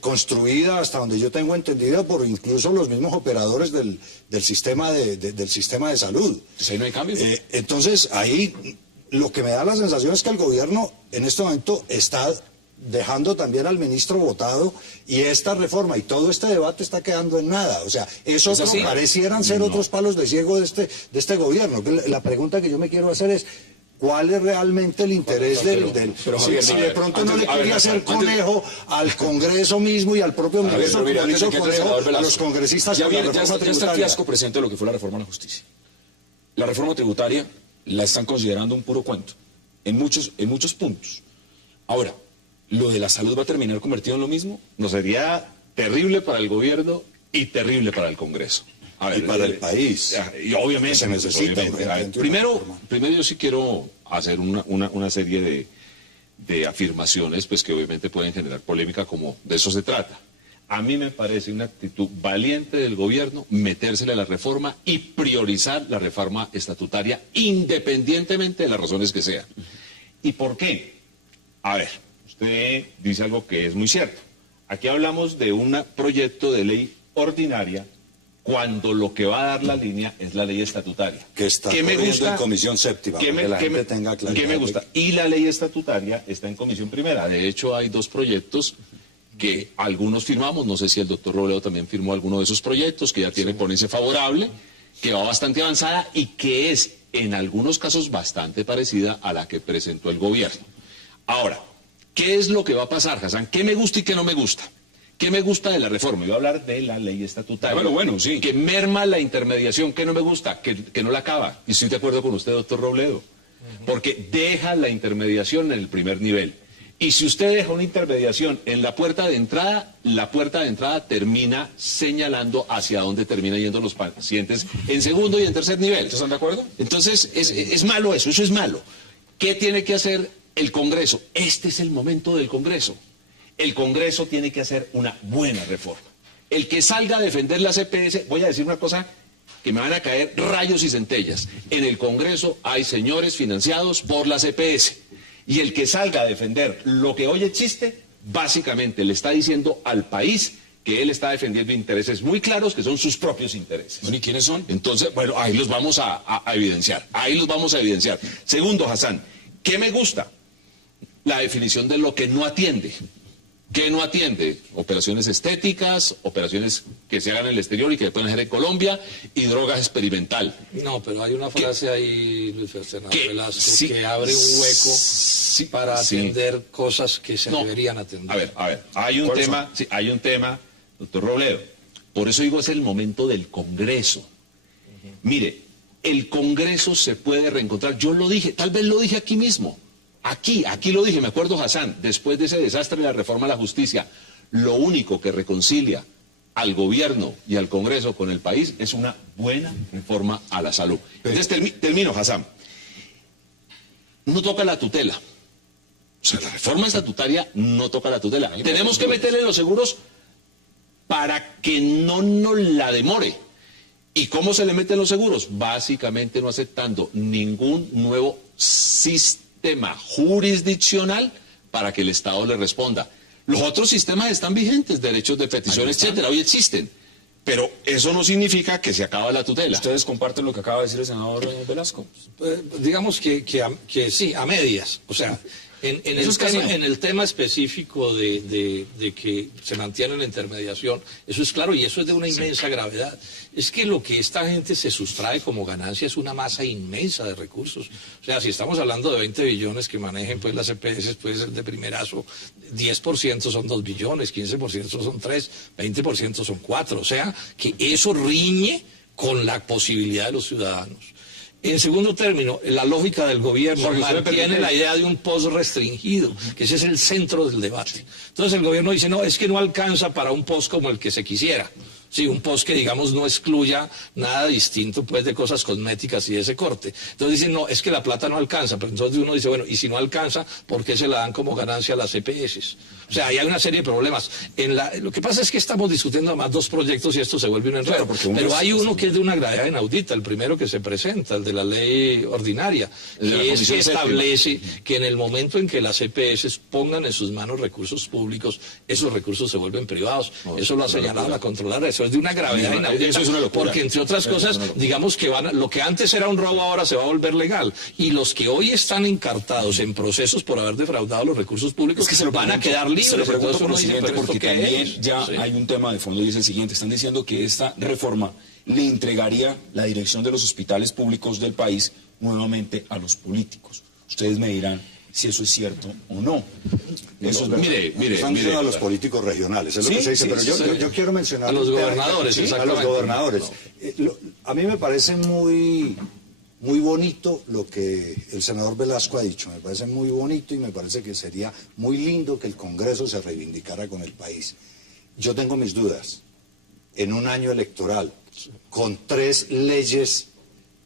construida hasta donde yo tengo entendido por incluso los mismos operadores del sistema de salud. Entonces ahí no hay cambio. Entonces ahí lo que me da la sensación es que el gobierno en este momento está dejando también al ministro votado y esta reforma y todo este debate está quedando en nada. O sea, eso parecieran ser otros palos de ciego de este gobierno. La pregunta que yo me quiero hacer es, ¿cuál es realmente el interés del si de pronto no le quería hacer conejo al Congreso mismo y al propio ministro, como le hizo conejo a los congresistas con la reforma tributaria? Ya está el fiasco presente de lo que fue la reforma a la justicia. La reforma tributaria la están considerando un puro cuento, en muchos puntos. Ahora, ¿lo de la salud va a terminar convertido en lo mismo? No, sería terrible para el gobierno y terrible para el Congreso. A ver, y para el país. Y obviamente se necesita. Primero yo sí quiero hacer una serie de afirmaciones pues que obviamente pueden generar polémica, como de eso se trata. A mí me parece una actitud valiente del gobierno metérsele a la reforma y priorizar la reforma estatutaria independientemente de las razones que sean. ¿Y por qué? A ver, usted dice algo que es muy cierto. Aquí hablamos de un proyecto de ley ordinaria cuando lo que va a dar la línea es la ley estatutaria. Que está corriendo en comisión séptima, que la gente tenga claridad. ¿Qué me gusta? Y la ley estatutaria está en comisión primera. De hecho, hay dos proyectos que algunos firmamos, no sé si el doctor Robledo también firmó alguno de esos proyectos, que ya tiene ponencia favorable, que va bastante avanzada y que es en algunos casos bastante parecida a la que presentó el gobierno. Ahora, ¿qué es lo que va a pasar, Hassan? ¿Qué me gusta y qué no me gusta? ¿Qué me gusta de la reforma? Yo voy a hablar de la ley estatutaria. Bueno, sí. Que merma la intermediación. ¿Qué no me gusta? Que no la acaba. Y estoy de acuerdo con usted, doctor Robledo. Porque deja la intermediación en el primer nivel. Y si usted deja una intermediación en la puerta de entrada termina señalando hacia dónde terminan yendo los pacientes en segundo y en tercer nivel. ¿Están de acuerdo? Entonces, es malo eso es malo. ¿Qué tiene que hacer el Congreso? Este es el momento del Congreso. El Congreso tiene que hacer una buena reforma. El que salga a defender las EPS, voy a decir una cosa que me van a caer rayos y centellas. En el Congreso hay señores financiados por las EPS. Y el que salga a defender lo que hoy existe, básicamente le está diciendo al país que él está defendiendo intereses muy claros, que son sus propios intereses. Bueno, ¿y quiénes son? Entonces, bueno, ahí los vamos a evidenciar. Ahí los vamos a evidenciar. Segundo, Hassan, ¿qué me gusta? La definición de lo que no atiende. ¿Qué no atiende? Operaciones estéticas, operaciones que se hagan en el exterior y que se pueden hacer en Colombia, y drogas experimental. No, pero hay una frase ahí, Luis Fernando Velasco, sí, que abre un hueco para atender cosas que se deberían atender. A ver, hay un tema, doctor Robledo. Por eso digo, es el momento del Congreso. Mire, el Congreso se puede reencontrar. Yo lo dije, tal vez lo dije aquí mismo. Aquí lo dije, me acuerdo, Hassan, después de ese desastre de la reforma a la justicia, lo único que reconcilia al gobierno y al Congreso con el país es una buena reforma a la salud. Entonces, termino, Hassan. No toca la tutela. O sea, la reforma estatutaria no toca la tutela. Tenemos que meterle los seguros para que no nos la demore. ¿Y cómo se le meten los seguros? Básicamente no aceptando ningún nuevo sistema jurisdiccional para que el Estado le responda. Los otros sistemas están vigentes, derechos de petición, etcétera, hoy existen. Pero eso no significa que se acaba la tutela. ¿Ustedes comparten lo que acaba de decir el senador Velasco? Digamos que sí, a medias. O sea, en el tema específico de que se mantiene la intermediación, eso es claro y eso es de una inmensa gravedad. Es que lo que esta gente se sustrae como ganancia es una masa inmensa de recursos. O sea, si estamos hablando de 20 billones que manejen pues las EPS, puede ser de primerazo, 10% son 2 billones, 15% son 3, 20% son 4. O sea, que eso riñe con la posibilidad de los ciudadanos. En segundo término, la lógica del gobierno mantiene la idea de un post restringido, que ese es el centro del debate. Entonces el gobierno dice, no, es que no alcanza para un post como el que se quisiera. Sí, un post que, digamos, no excluya nada distinto, pues, de cosas cosméticas y de ese corte. Entonces dicen, no, es que la plata no alcanza. Pero entonces uno dice, bueno, y si no alcanza, ¿por qué se la dan como ganancia a las EPS? O sea, ahí hay una serie de problemas. Lo que pasa es que estamos discutiendo además dos proyectos y esto se vuelve un enredo. Pero hay uno que es de una gravedad inaudita, el primero que se presenta, el de la ley ordinaria, que es que establece que en el momento en que las EPS pongan en sus manos recursos públicos, esos recursos se vuelven privados. Eso lo ha señalado la Contralora. Eso es de una gravedad inaudita. Eso es una locura. Porque, entre otras cosas, digamos que lo que antes era un robo ahora se va a volver legal. Y los que hoy están encartados en procesos por haber defraudado los recursos públicos van a quedar libres. Se lo pregunto por lo siguiente, porque también es? ya hay un tema de fondo y es el siguiente. Están diciendo que esta reforma le entregaría la dirección de los hospitales públicos del país nuevamente a los políticos. Ustedes me dirán si eso es cierto o no. Eso mire, están diciendo a los políticos regionales, es lo que se dice, pero yo quiero mencionar... A los gobernadores, exactamente. A los gobernadores. A mí me parece muy bonito lo que el senador Velasco ha dicho, me parece muy bonito y me parece que sería muy lindo que el Congreso se reivindicara con el país. Yo tengo mis dudas. En un año electoral, con 3 leyes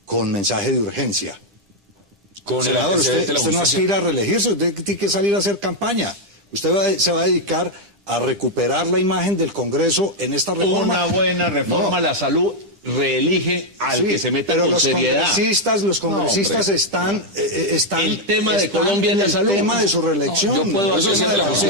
con mensaje de urgencia, senador, usted no aspira a reelegirse, usted tiene que salir a hacer campaña. Usted se va a dedicar a recuperar la imagen del Congreso en esta reforma. Una buena reforma a la salud reelige al que se meta con seriedad. Los congresistas están el tema de Colombia en la salud. El tema de su reelección. Yo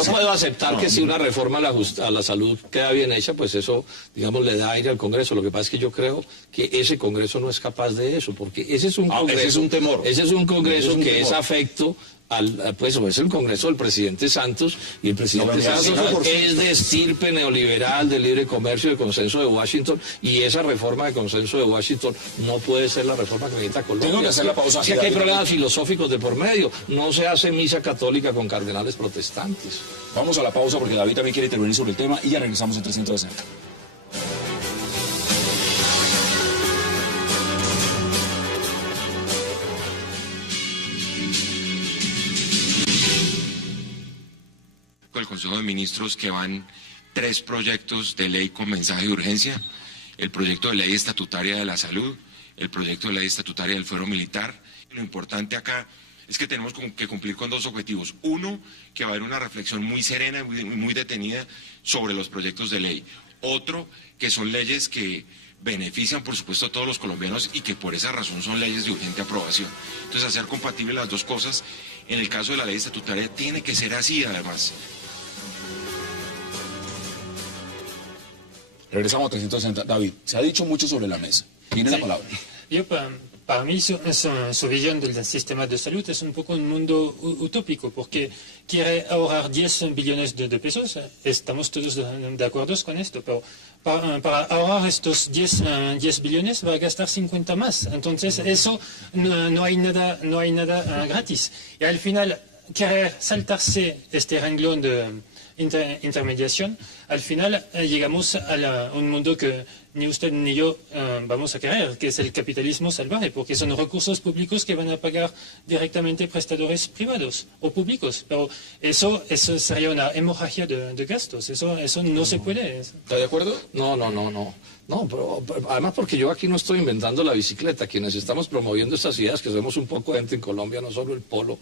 puedo aceptar que si una reforma a la salud queda bien hecha, pues eso, digamos, le da aire al Congreso. Lo que pasa es que yo creo que ese Congreso no es capaz de eso, porque ese es un Congreso. Ese es un temor. Ese es un Congreso que es afecto pues es el Congreso del presidente Santos, y el presidente Santos es de estirpe neoliberal, de libre comercio, de consenso de Washington, y esa reforma de consenso de Washington no puede ser la reforma que necesita Colombia. Tengo que hacer la pausa. Es que aquí hay problemas filosóficos de por medio. No se hace misa católica con cardenales protestantes. Vamos a la pausa porque David también quiere intervenir sobre el tema y ya regresamos en 360. El Consejo de Ministros que van 3 proyectos de ley con mensaje de urgencia: el proyecto de ley estatutaria de la salud, el proyecto de ley estatutaria del fuero militar. Lo importante acá es que tenemos que cumplir con 2 objetivos. Uno, que va a haber una reflexión muy serena y muy detenida sobre los proyectos de ley. Otro, que son leyes que benefician, por supuesto, a todos los colombianos y que por esa razón son leyes de urgente aprobación. Entonces, hacer compatibles las 2 cosas, en el caso de la ley estatutaria, tiene que ser así, además. Regresamos a 360. David, se ha dicho mucho sobre la mesa. Tiene la palabra. Yo para mí su visión del sistema de salud es un poco un mundo utópico, porque quiere ahorrar 10 billones de pesos, estamos todos de acuerdo con esto, pero para ahorrar estos 10 billones va a gastar 50 más. Entonces eso no hay nada gratis. Y al final querer saltarse este renglón de intermediación, al final llegamos a un mundo que ni usted ni yo vamos a querer, que es el capitalismo salvaje, porque son recursos públicos que van a pagar directamente prestadores privados o públicos. Pero eso sería una hemorragia de gastos, eso no se puede. ¿Está de acuerdo? No, pero además porque yo aquí no estoy inventando la bicicleta, quienes estamos promoviendo estas ideas, que somos un poco gente en Colombia, no solo el Polo,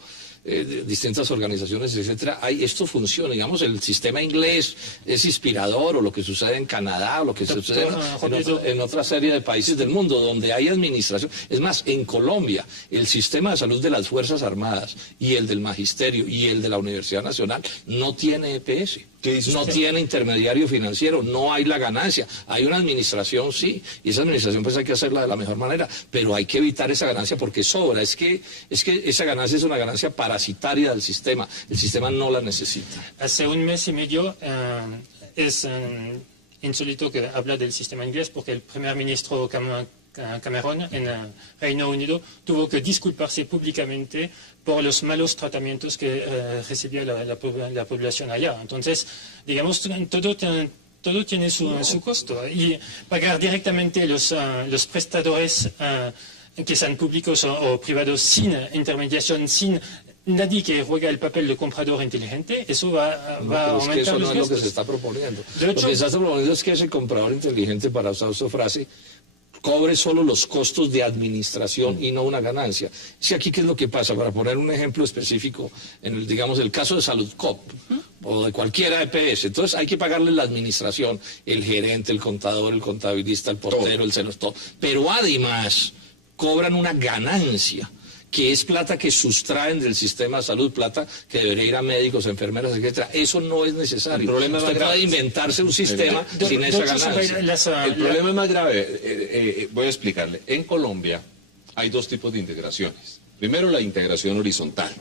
distintas organizaciones, etcétera, esto funciona, digamos, el sistema inglés es inspirador, o lo que sucede en Canadá, o lo que sucede en otra serie de países del mundo, donde hay administración. Es más, en Colombia, el sistema de salud de las Fuerzas Armadas, y el del Magisterio, y el de la Universidad Nacional, no tiene EPS. No tiene intermediario financiero, no hay la ganancia, hay una administración, sí, y esa administración pues hay que hacerla de la mejor manera, pero hay que evitar esa ganancia porque sobra, es que esa ganancia es una ganancia parasitaria del sistema, el sistema no la necesita. Hace un mes y medio es insólito que habla del sistema inglés, porque el primer ministro Cameron en Reino Unido tuvo que disculparse públicamente por los malos tratamientos que recibía la población allá. Entonces, digamos, todo tiene su costo. Y pagar directamente los prestadores que sean públicos o privados sin intermediación, sin nadie que juega el papel de comprador inteligente, eso va a aumentar los gastos. Es que eso no es lo que se está proponiendo. De hecho, lo que se está proponiendo es que ese comprador inteligente, para usar su frase, cobre solo los costos de administración y no una ganancia. Sí, aquí qué es lo que pasa, para poner un ejemplo específico, en el caso de Saludcop, o de cualquiera EPS, entonces hay que pagarle la administración, el gerente, el contador, el contabilista, el portero, el celos, todo. Pero además cobran una ganancia, que es plata que sustraen del sistema de salud, plata que debería ir a médicos, enfermeras, etcétera. Eso no es necesario. El problema Usted puede inventarse un sistema sin esa ganancia. El problema es más grave. Voy a explicarle. En Colombia hay dos tipos de integraciones. Primero, la integración horizontal.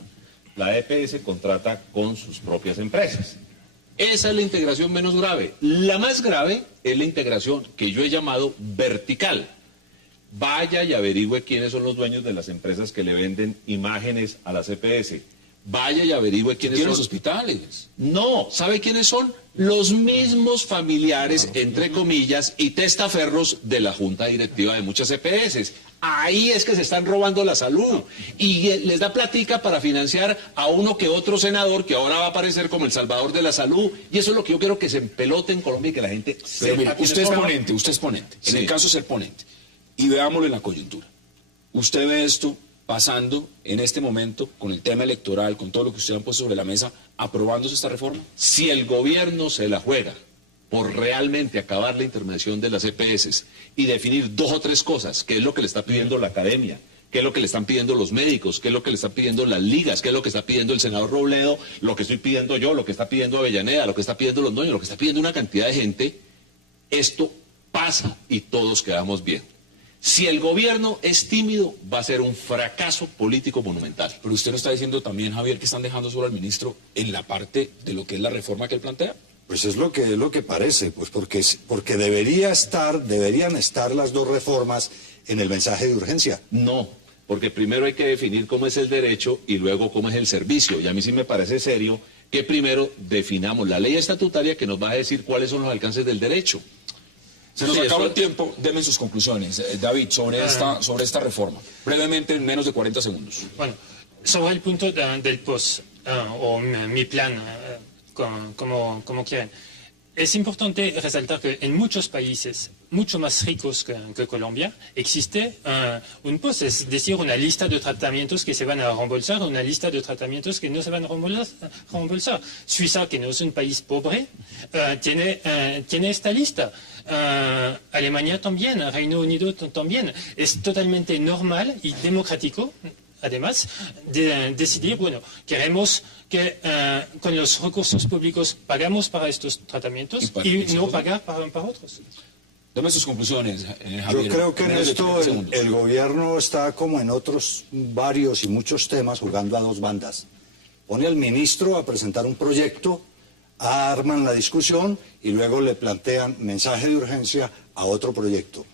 La EPS contrata con sus propias empresas. Esa es la integración menos grave. La más grave es la integración que yo he llamado vertical. Vaya y averigüe quiénes son los dueños de las empresas que le venden imágenes a las EPS. Vaya y averigüe quiénes son los hospitales. No, ¿sabe quiénes son? Los mismos familiares, entre comillas, y testaferros de la junta directiva de muchas EPS. Ahí es que se están robando la salud. Y les da platica para financiar a uno que otro senador que ahora va a aparecer como el salvador de la salud. Y eso es lo que yo quiero que se empelote en Colombia y que la gente Pero mira, usted es ponente. En el caso de ser ponente. Y veámoslo en la coyuntura. Usted ve esto pasando en este momento con el tema electoral, con todo lo que usted ha puesto sobre la mesa, aprobándose esta reforma. Si el gobierno se la juega por realmente acabar la intermediación de las EPS y definir 2 o 3 cosas, qué es lo que le está pidiendo la academia, qué es lo que le están pidiendo los médicos, qué es lo que le están pidiendo las ligas, qué es lo que está pidiendo el senador Robledo, lo que estoy pidiendo yo, lo que está pidiendo Avellaneda, lo que está pidiendo Londoño, lo que está pidiendo una cantidad de gente, esto pasa y todos quedamos bien. Si el gobierno es tímido, va a ser un fracaso político monumental. Pero usted no está diciendo también, Javier, que están dejando solo al ministro en la parte de lo que es la reforma que él plantea. Pues es lo que parece, pues porque deberían estar las dos reformas en el mensaje de urgencia. No, porque primero hay que definir cómo es el derecho y luego cómo es el servicio. Y a mí sí me parece serio que primero definamos la ley estatutaria que nos va a decir cuáles son los alcances del derecho. Se nos acaba el tiempo, denme sus conclusiones, David, sobre esta reforma. Brevemente, en menos de 40 segundos. Bueno, sobre el punto del POS, o mi plan, como quieren. Es importante resaltar que en muchos países mucho más ricos que Colombia existe un POS, es decir, una lista de tratamientos que se van a reembolsar, una lista de tratamientos que no se van a reembolsar. Suiza, que no es un país pobre, tiene esta lista. Alemania también, Reino Unido también. Es totalmente normal y democrático, además, de decidir, bueno, queremos que con los recursos públicos pagamos para estos tratamientos y no pagar para otros. Dame sus conclusiones, Javier. Yo creo que en Menos de esto 30 segundos. el gobierno está como en otros varios y muchos temas jugando a dos bandas. Pone al ministro a presentar un proyecto, arman la discusión y luego le plantean mensaje de urgencia a otro proyecto,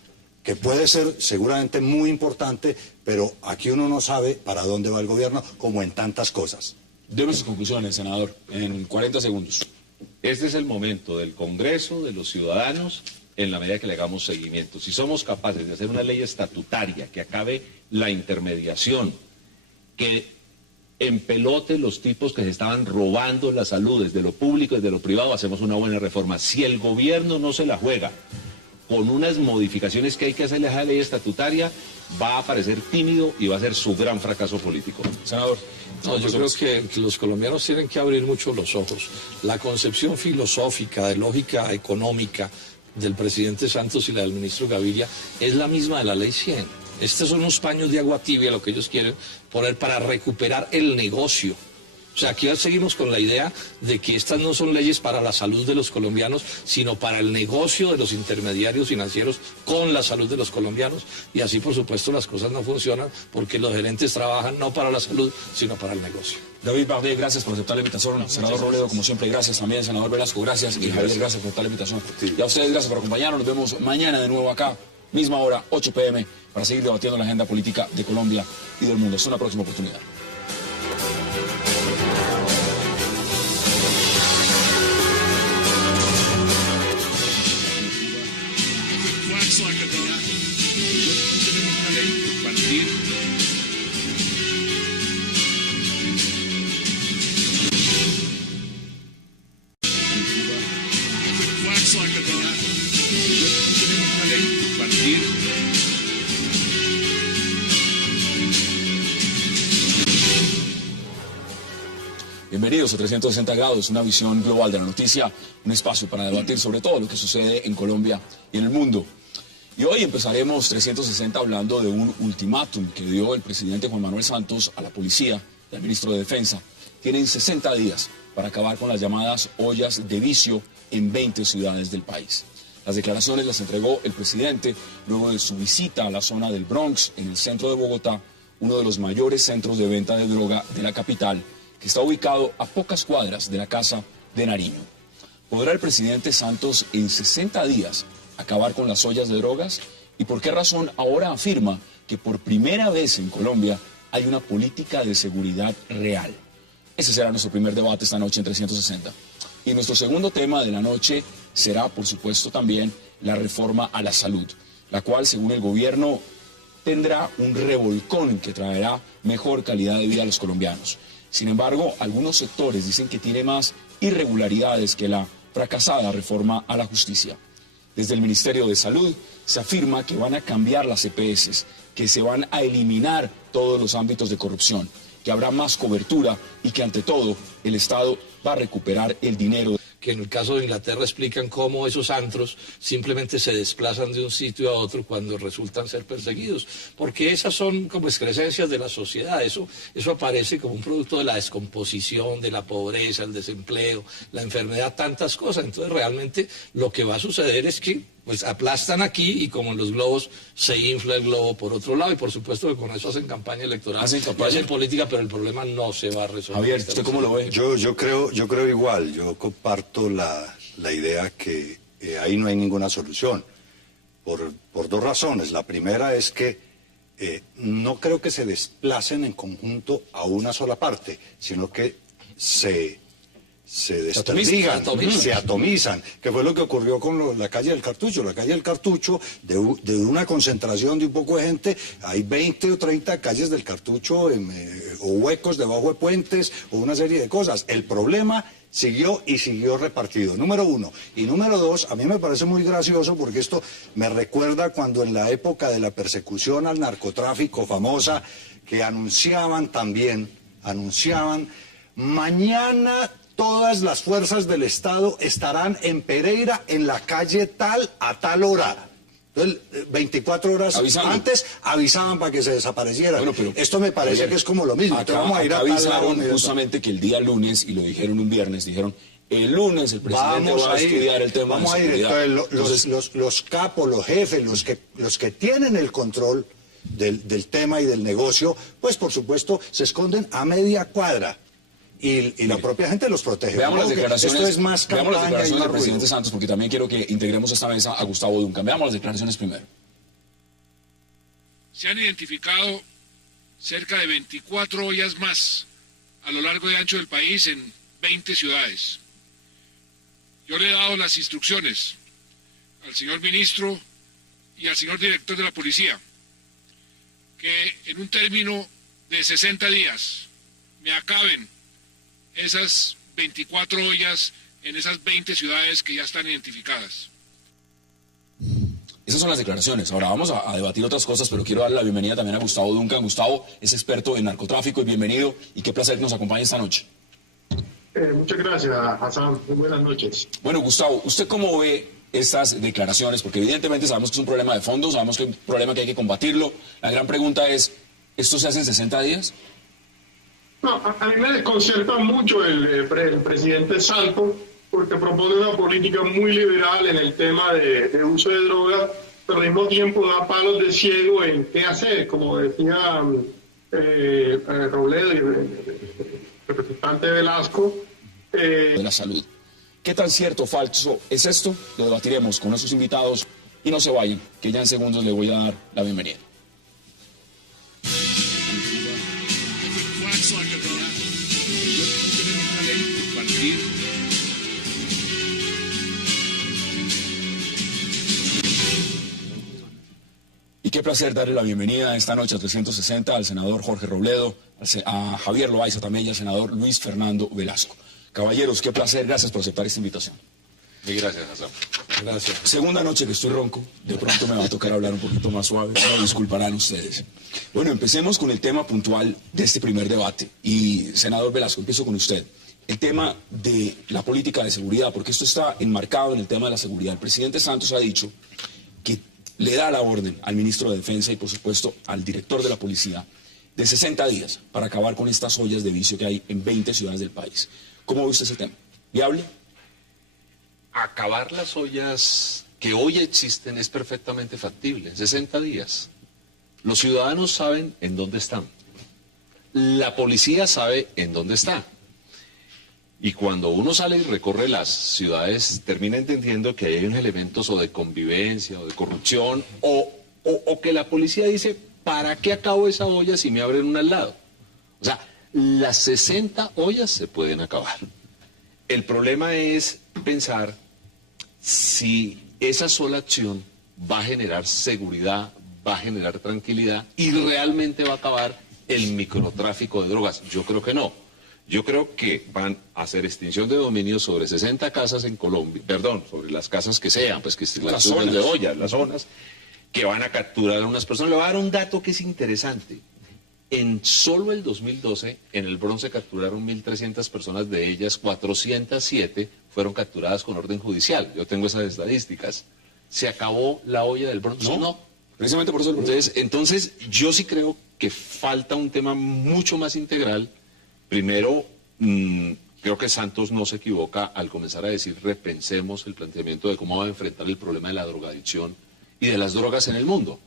que puede ser seguramente muy importante, pero aquí uno no sabe para dónde va el gobierno, como en tantas cosas. Deme sus conclusiones, senador, en 40 segundos. Este es el momento del Congreso, de los ciudadanos, en la medida que le hagamos seguimiento. Si somos capaces de hacer una ley estatutaria que acabe la intermediación, que empelote los tipos que se estaban robando la salud desde lo público y desde lo privado, hacemos una buena reforma. Si el gobierno no se la juega con unas modificaciones que hay que hacerle a la ley estatutaria, va a parecer tímido y va a ser su gran fracaso político. Senador. No, yo creo que los colombianos tienen que abrir mucho los ojos. La concepción filosófica de lógica económica del presidente Santos y la del ministro Gaviria es la misma de la ley 100. Estos son unos paños de agua tibia lo que ellos quieren poner para recuperar el negocio. O sea, aquí seguimos con la idea de que estas no son leyes para la salud de los colombianos, sino para el negocio de los intermediarios financieros con la salud de los colombianos. Y así, por supuesto, las cosas no funcionan porque los gerentes trabajan no para la salud, sino para el negocio. David Bardet, gracias por aceptar la invitación. Senador Robledo, como siempre, gracias también. Senador Velasco, gracias. Y Javier, gracias por aceptar la invitación. Y a ustedes, gracias por acompañarnos. Nos vemos mañana de nuevo acá, misma hora, 8 p.m., para seguir debatiendo la agenda política de Colombia y del mundo. Hasta una próxima oportunidad. Bienvenidos a 360 grados, una visión global de la noticia, un espacio para debatir sobre todo lo que sucede en Colombia y en el mundo. Y hoy empezaremos 360 hablando de un ultimátum que dio el presidente Juan Manuel Santos a la policía y al ministro de Defensa. Tienen 60 días para acabar con las llamadas ollas de vicio en 20 ciudades del país. Las declaraciones las entregó el presidente luego de su visita a la zona del Bronx, en el centro de Bogotá, uno de los mayores centros de venta de droga de la capital, que está ubicado a pocas cuadras de la casa de Nariño. ¿Podrá el presidente Santos en 60 días acabar con las ollas de drogas? ¿Y por qué razón ahora afirma que por primera vez en Colombia hay una política de seguridad real? Ese será nuestro primer debate esta noche en 360. Y nuestro segundo tema de la noche será, por supuesto, también la reforma a la salud, la cual, según el gobierno, tendrá un revolcón que traerá mejor calidad de vida a los colombianos. Sin embargo, algunos sectores dicen que tiene más irregularidades que la fracasada reforma a la justicia. Desde el Ministerio de Salud se afirma que van a cambiar las EPS, que se van a eliminar todos los ámbitos de corrupción, que habrá más cobertura y que ante todo el Estado va a recuperar el dinero. Que en el caso de Inglaterra explican cómo esos antros simplemente se desplazan de un sitio a otro cuando resultan ser perseguidos, porque esas son como excrescencias de la sociedad, eso aparece como un producto de la descomposición, de la pobreza, el desempleo, la enfermedad, tantas cosas. Entonces realmente lo que va a suceder es que pues aplastan aquí y como en los globos se infla el globo por otro lado y por supuesto que con eso hacen campaña electoral, hacen política, pero el problema no se va a resolver. Javier, ¿usted cómo lo ve? Yo creo igual, yo comparto la idea que ahí no hay ninguna solución, por dos razones. La primera es que no creo que se desplacen en conjunto a una sola parte, sino que se desperdigan, se atomizan, que fue lo que ocurrió con la calle del Cartucho. La calle del Cartucho, de una concentración de un poco de gente, hay 20 o 30 calles del Cartucho o huecos debajo de puentes o una serie de cosas. El problema siguió y siguió repartido, número uno. Y número dos, a mí me parece muy gracioso porque esto me recuerda cuando en la época de la persecución al narcotráfico famosa, que anunciaban mañana todas las fuerzas del Estado estarán en Pereira, en la calle tal, a tal hora. Entonces, 24 horas antes avisaban para que se desaparecieran. Bueno, pero esto me parece que es como lo mismo. Acá, vamos a ir a avisaron justamente que el día lunes, y lo dijeron un viernes, dijeron el lunes el presidente va a estudiar el tema de seguridad. Entonces, los capos, los jefes, los que tienen el control del tema y del negocio, pues por supuesto se esconden a media cuadra. Y la propia gente los protege. Veamos las declaraciones, esto es más veamos las declaraciones del ruido. presidente Santos, porque también quiero que integremos a esta mesa a Gustavo Duncan. Veamos las declaraciones primero. Se han identificado cerca de 24 ollas más a lo largo y ancho del país en 20 ciudades. Yo le he dado las instrucciones al señor ministro y al señor director de la policía que en un término de 60 días me acaben esas 24 ollas en esas 20 ciudades que ya están identificadas. Esas son las declaraciones. Ahora vamos a debatir otras cosas, pero quiero darle la bienvenida también a Gustavo Duncan. Gustavo es experto en narcotráfico y bienvenido, y qué placer que nos acompañe esta noche. Muchas gracias, Hassan. Muy buenas noches. Bueno, Gustavo, ¿usted cómo ve estas declaraciones? Porque evidentemente sabemos que es un problema de fondo, sabemos que es un problema que hay que combatirlo. La gran pregunta es, ¿esto se hace en 60 días? No, a mí me desconcerta mucho el presidente Santos, porque propone una política muy liberal en el tema de uso de drogas, pero al mismo tiempo da palos de ciego en qué hacer, como decía Robledo, el representante Velasco. De la salud. ¿Qué tan cierto o falso es esto? Lo debatiremos con nuestros invitados y no se vayan, que ya en segundos le voy a dar la bienvenida. Y qué placer darle la bienvenida esta noche a 360 al senador Jorge Robledo, a Javier Loaiza también y al senador Luis Fernando Velasco. Caballeros, qué placer, gracias por aceptar esta invitación. Y gracias, Hassan. Gracias. Segunda noche que estoy ronco, de pronto me va a tocar hablar un poquito más suave, me disculparán ustedes. Bueno, empecemos con el tema puntual de este primer debate. Y, senador Velasco, empiezo con usted. El tema de la política de seguridad, porque esto está enmarcado en el tema de la seguridad. El presidente Santos ha dicho que le da la orden al ministro de Defensa y, por supuesto, al director de la policía de 60 días para acabar con estas ollas de vicio que hay en 20 ciudades del país. ¿Cómo ve usted ese tema? ¿Viable? Acabar las ollas que hoy existen es perfectamente factible, en 60 días. Los ciudadanos saben en dónde están. La policía sabe en dónde está. Y cuando uno sale y recorre las ciudades, termina entendiendo que hay unos elementos o de convivencia o de corrupción o que la policía dice, ¿para qué acabo esa olla si me abren una al lado? O sea, las 60 ollas se pueden acabar. El problema es pensar si esa sola acción va a generar seguridad, va a generar tranquilidad y realmente va a acabar el microtráfico de drogas. Yo creo que no. Yo creo que van a hacer extinción de dominio sobre 60 casas en Colombia, perdón, sobre las casas que sean, pues que las zonas de olla, las zonas, que van a capturar a unas personas. Le voy a dar un dato que es interesante. En solo el 2012, en el Bronx se capturaron 1.300 personas, de ellas 407 fueron capturadas con orden judicial. Yo tengo esas estadísticas. ¿Se acabó la olla del Bronx? No. Precisamente por eso. Entonces, yo sí creo que falta un tema mucho más integral. Primero, creo que Santos no se equivoca al comenzar a decir repensemos el planteamiento de cómo va a enfrentar el problema de la drogadicción y de las drogas en el mundo.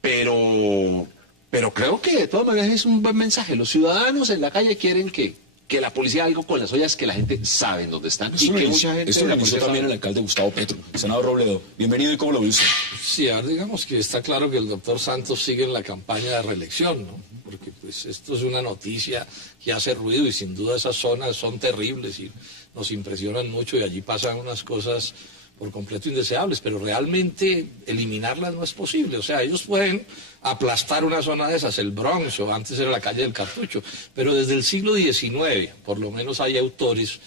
Pero creo que de todas maneras es un buen mensaje. Los ciudadanos en la calle quieren que la policía haga algo con las ollas que la gente sabe en dónde están. Esto lo anunció también el alcalde Gustavo Petro. Senador Robledo, bienvenido, ¿y cómo lo ve usted? Sí, ahora digamos que está claro que el doctor Santos sigue en la campaña de reelección, ¿no? Porque pues esto es una noticia que hace ruido y sin duda esas zonas son terribles y nos impresionan mucho y allí pasan unas cosas por completo indeseables, pero realmente eliminarlas no es posible. O sea, ellos pueden aplastar una zona de esas, el Bronx, o antes era la calle del Cartucho, pero desde el siglo XIX, por lo menos hay autores